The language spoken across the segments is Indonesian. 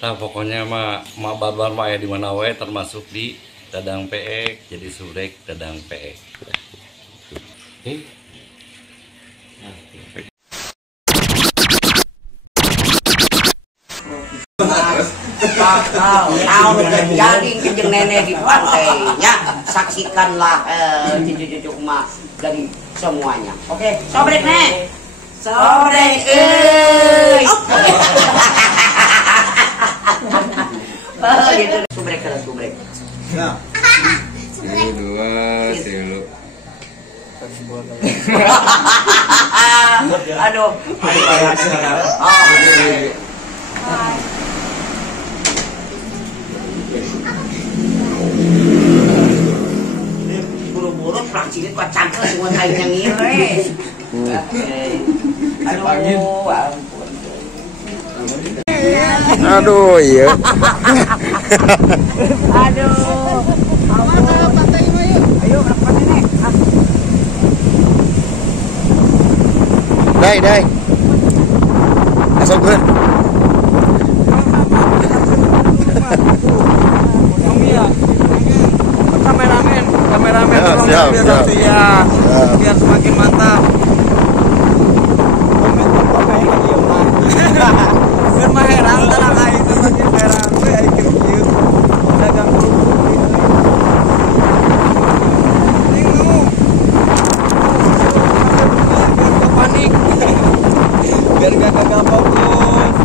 Nah pokoknya mah babar mah ya di mana wae termasuk di Dadang Peek, jadi surek Dadang Peek. Tahu terjadi kejeng nenek di pantainya, saksikanlah cucu-cucu emak dari semuanya. Oke, sobrek nek, sobrek gitu, subrek terus subrek. Nah, ini dua, silu. Aduh, buru-buru praktikin kok cangkel semua kain yang ini. Aduh, Aduh, iya. aduh. Mana pantai mah yuk? Ayo ke pantai nek. Dai. Masuk gue. Kameramen siap. Biar semakin mantap. Biar mah herang tenang aja itu makin herang. Kayak gitu. Dagang panik. Biar gak gagal fokus.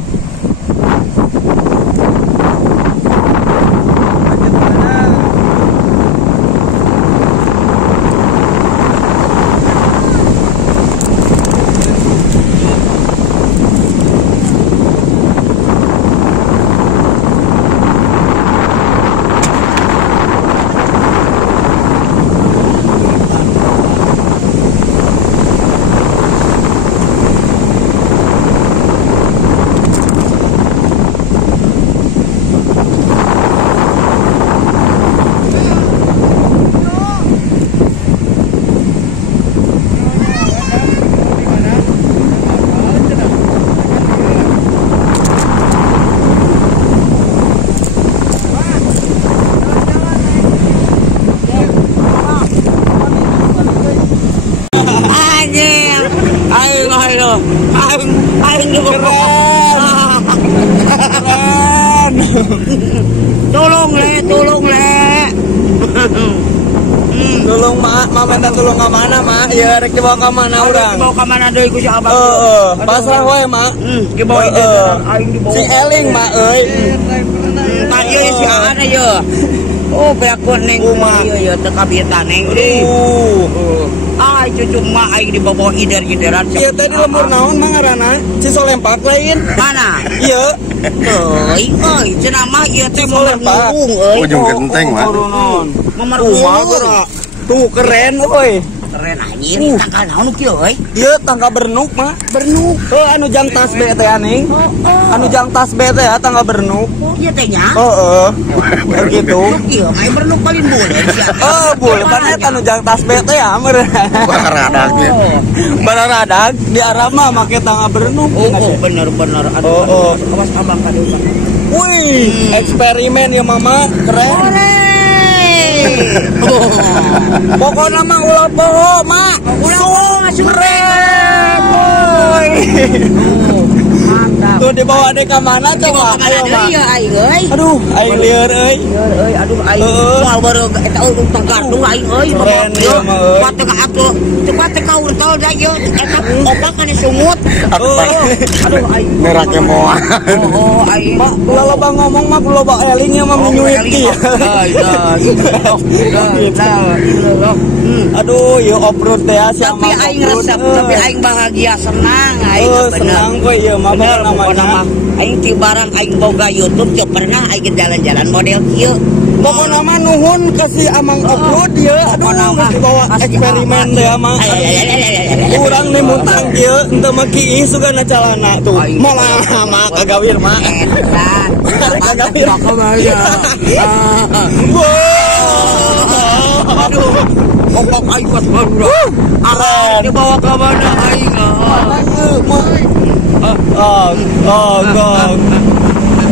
Aing juga keren. Tolong le. Tolong mak minta tolong ke mana mak? Ya rek dibawa ke mana urang? Dibawa ke mana deui ku si abang? Pasrah wae mak. Dibawa ide aing dibawa. Si Eling mak euy. Kan ieu si Aan ieu. Oh, beakun neng ieu teu kabieutan neng deui. Ai cucu mak aing dibawa ider-ideran. Ieu teh di lembur naon mah ngaranna? Cisolempak lain. Mana? Ieu. Euy, cenah mah ieu teh Cisolempak. Ujung genteng mah. Memerung. Tuh keren euy. Keren anjir, tangkal naon kieu euy? Ieu tangga bernuk mah. Bernuk. Anu jang tas be teh aneh. Anu jang tas be teh tangga bernuk. Ieu teh nya? Heeh. Begitu. Ieu mah bernuk paling boleh sia. Bul kan eta anu jang tas be teh ya meureun. Baradag ya. Baradag di Arab mah make tangga bernuk. Oh, bener. Aduh. Awas abang ka deui. Wih, eksperimen ya mama, keren. Pokoknya mah ulah poho, mak. Ulah keren, boy. Mantap. Tuh dibawa deh ke mana coba? Ayo, mak. Aduh, aing lieur euy. Aduh, aing moal baru eta untung gardung aing euy. Keren ya, mah euy. Pate ka atuh, cepat teh ka urtol da ieu eta opak kan sungut. Aduh, aing. Merake moal. Oh, aing. Kula loba ngomong mah kula loba eling ya mah menyuiti. Aduh, yuk off-road teh sia tapi aing resep, tapi aing bahagia senang aing bener. Senang gue ieu mah namanya. Aing ti barang aing boga YouTube teu pernah aing jalan-jalan model kieu. Pokona mah nuhun ka si Amang off-road ieu. Aduh, geus bawa eksperimen teh mah. Urang nih mutang kieu henteu mah kieu sugana calana tuh. Moal mah kagawir mah. Kagawir. Aduh, opak aing pas baru. Arah dibawa ke mana aing?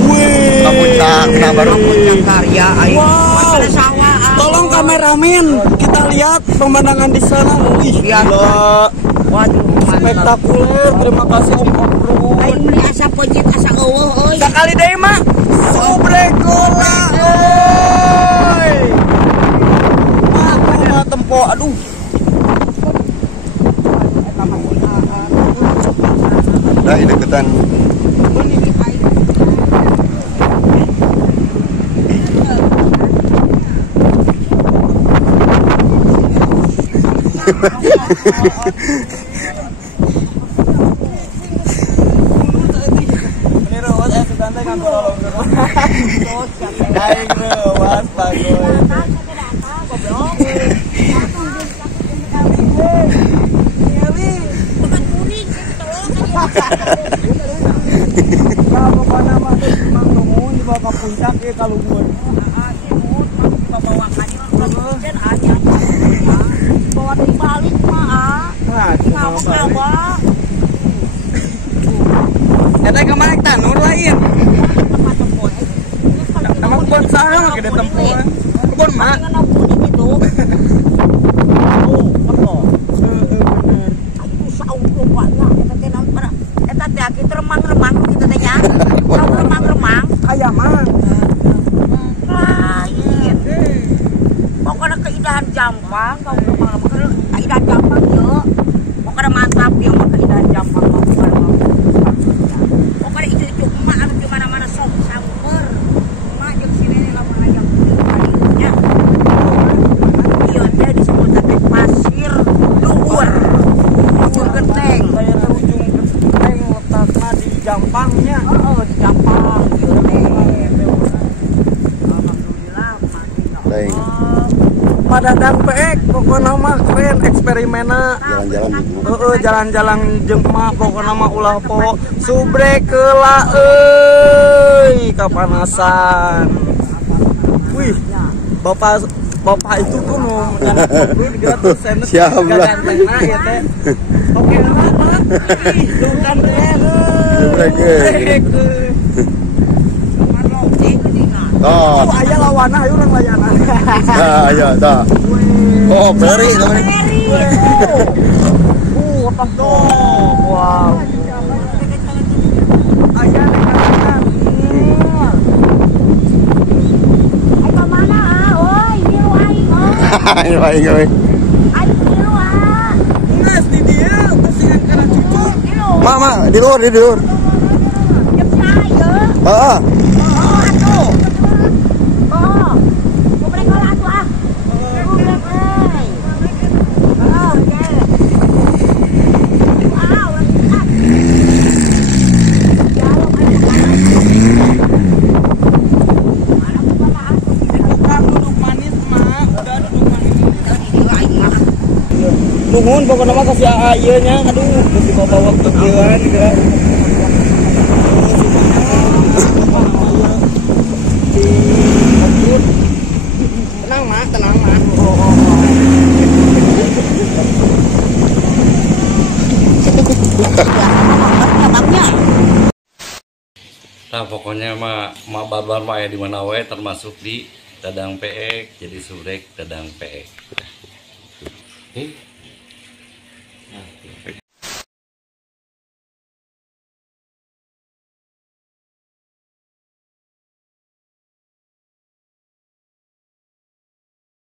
Wih. ke puncak, nah baru Puncak Karya aing. Wow. Ada sawah. Tolong kameramen, kita lihat pemandangan di sana. Wih, Lihat. gila. Waduh, mantap. Spektakuler. Terima kasih Om Obrol. Aing beli asa pojit asa eueuh euy. Sekali deh mak. Sobrekola. Oi. Mak tempo. Aduh. dah deketan. Ini rawat santai kan tolong. Aing rawat bagoy. Ya pokoknya mah Mang Nuhun dibawa ke puncak ya kalau gue. Bawa dibalik mah. Ngawak-ngawak. Eta kemana tanur lain? Nama kebun saha gede tempuan. Kebun mak. Ayam mah. Lain. Pokoknya keindahan Jampang, keindahan Jampang yuk. Pokoknya mantap ya mah keindahan Jampang mah pokoknya ijo-ijo emak anu di mana-mana sok sampeur. Emak jeung si Nene lamun hayang nya. Ieu teh disebut teh pasir luhur. Luhur genteng. Saya teh ujung genteng letakna di Jampangnya. Heeh, di Jampang ieu teh. Alhamdulillah Teng. Padadang peek pokoknya mah keren eksperimenna. Jalan-jalan gitu. Jalan-jalan jeung emak pokoknya mah ulah po subrek heula euy kapanasan. Wih, Bapak itu tuh nu nyanyi dulu gratis sendok. Siap lah. Gantengna ya teh. Oke lah, Pak. Ih, dongkan teh. Subrek euy. Oh, Toh. aya lawana ayo urang layanan. Nah, ayo dah. Oh, beri teman. Apa tuh? Wow. Aya nek Ayo aing euy. Nges di dia bersihkan kana cucu. Mak, di luar, di luar. Heeh. Bukan duduk manis, Mak. Udah duduk manis. Nuhun pokoknya mah kasih ieu nya. Aduh, geus dibawa ke kieuan geura. Tenang, Mak, tenang, Mak. Nah pokoknya mah barbar mah ya di mana we termasuk di Dadang Peek, jadi surek Dadang Peek.